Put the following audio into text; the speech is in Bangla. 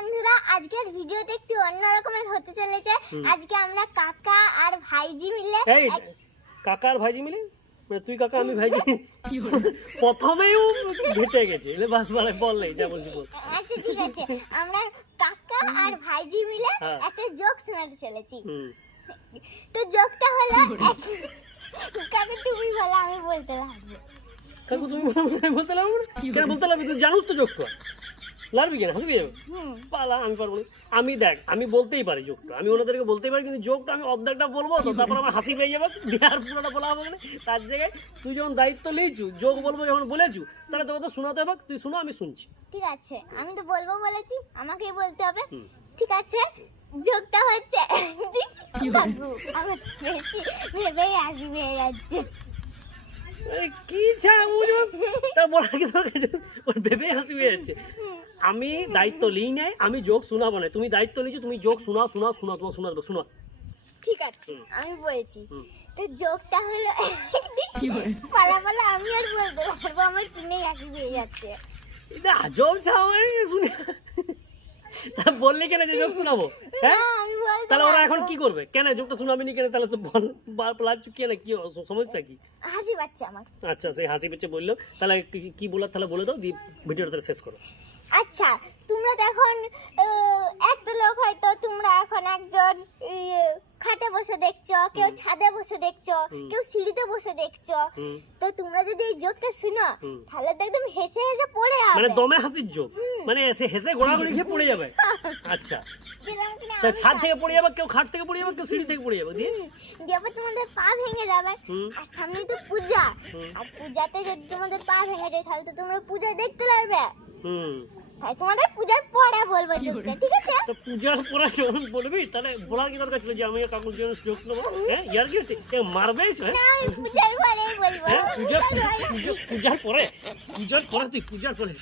বন্ধুরা, আজকের ভিডিওটা একটু অন্যরকমের হতে চলেছে। আজকে আমরা কাকা আর ভাইজি মিলে এই কাকা আর ভাইজি মিলে মানে তুই কাকা আমি ভাইজি প্রথমেই ঘেটে গেছে এলে বাস বলে বললে যা বলছি বল। আচ্ছা ঠিক আছে, আমরা কাকা আর ভাইজি মিলে একটা জোক শোনাতে চলেছি। তো জোকটা হলো কাকা তুমি বলো, আমি বলতে লাগবো। কাকু তুমি বলতে লাগবে না? কেন বলতে লাগবে? তুই জানুস তো যোগটা লাগবি কেন? হাসবি যাবে পালা, আমি পারবো না। আমি দেখ আমি বলতেই পারি যোগটা, আমি ওনাদেরকে বলতেই পারি, কিন্তু যোগটা আমি অর্ধেকটা বলবো তো তারপর আমার হাসি পেয়ে যাবে, দেওয়ার পুরোটা বলা হবে না। তার জায়গায় তুই যখন দায়িত্ব লিয়েছু, যোগ বলবো যখন বলেছু, তাহলে তোকে তো শোনাতে হবে। তুই শোনো, আমি শুনছি। ঠিক আছে, আমি তো বলবো বলেছি, আমাকেই বলতে হবে। ঠিক আছে, যোগটা হচ্ছে কাকু আমার বেশি ভেবেই হাসি পেয়ে যাচ্ছে। কি তা বলা কি দরকার? ওর ভেবে হাসি পেয়ে যাচ্ছে। আমি দায়িত্ব লিই নাই, আমি যোগ শোনাবো না। তুমি দায়িত্ব নিয়েছো, তুমি যোগ শোনাও শোনাও শোনাও, তোমার শোনাবো শোনাও। ঠিক আছে, আমি বলছি। তো যোগটা হলো পালা পালা, আমি আর বলতে পারবো, আমার শুনেই হাসি পেয়ে যাচ্ছে। এটা আজব ছাওয়াই শুনে। তা বললি কেন যে যোগ শোনাবো? হ্যাঁ, আমি বলতে তাহলে ওরা এখন পারবো। কি করবে? কেন যোগটা শোনাবি নি কেন? তাহলে তো বল প্লাচ্ছু কেন, কি সমস্যা কি? হাসি পাচ্ছে আমার। আচ্ছা, সেই হাসি পেচ্ছে বললো, তাহলে কি বলার তাহলে বলে দাও, দিয়ে ভিডিওটা তাহলে শেষ করো। আচ্ছা, তোমরা তো এখন একটা লোক, হয়তো তোমরা এখন একজন খাটে বসে দেখছো, কেউ ছাদে বসে দেখছো, কেউ সিঁড়িতে বসে দেখছো। তো তোমরা যদি এই জোকটা শুনো, তাহলে তো একদম হেসে হেসে পড়ে মানে যাবে। দমে হাসির যোগ, মানে এসে হেসে গোড়াগড়ি খেয়ে পড়ে যাবে। আচ্ছা, যেরকম কিনা তা আমি ছাদ থেকে পড়ে যাবে, কেউ খাট থেকে পড়ে যাবে, কেউ সিঁড়ি থেকে পড়ে যাবে, দিয়ে দিয়ে আবার তোমাদের পা ভেঙে যাবে। আর সামনে তো পূজা, আর পূজাতে যদি তোমাদের পা ভেঙে যায়, তাহলে তো তোমরা পূজা দেখতে পারবে। তাই তোমাদের পূজার পরে বলবো যোগটা, ঠিক আছে? তো পূজার পরে যখন বলবি, তাহলে বলার কি দরকার ছিল যে আমি কাকুর জন্য যোগ নেবো? হ্যাঁ, ইয়ার কি হচ্ছে? মারবে? না, আমি পূজার পরেই বলবো। হ্যাঁ, পূজার পরে তুই পূজার পরে